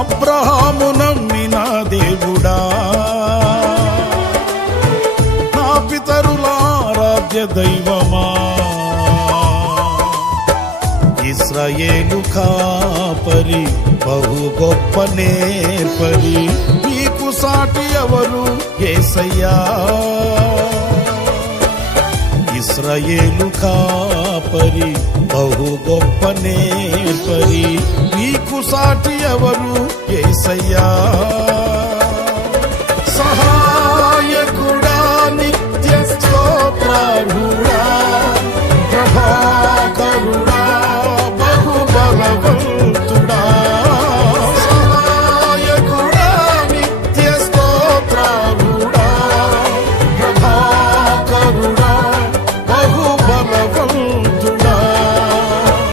అబ్రహాము నమ్మిన దేవుడా, నా పితరుల ఆరాధ్య దైవమా, ఇశ్రాయేలు కాపరి బహు గొప్ప నేర్పరి, నీకు సాటి ఎవరు యేసయ్యా. ఇశ్రాయేలు కాపరి బహు గొప్ప నేర్పరి, నీకు సాటి ఎవరు యేసయ్యా. సహా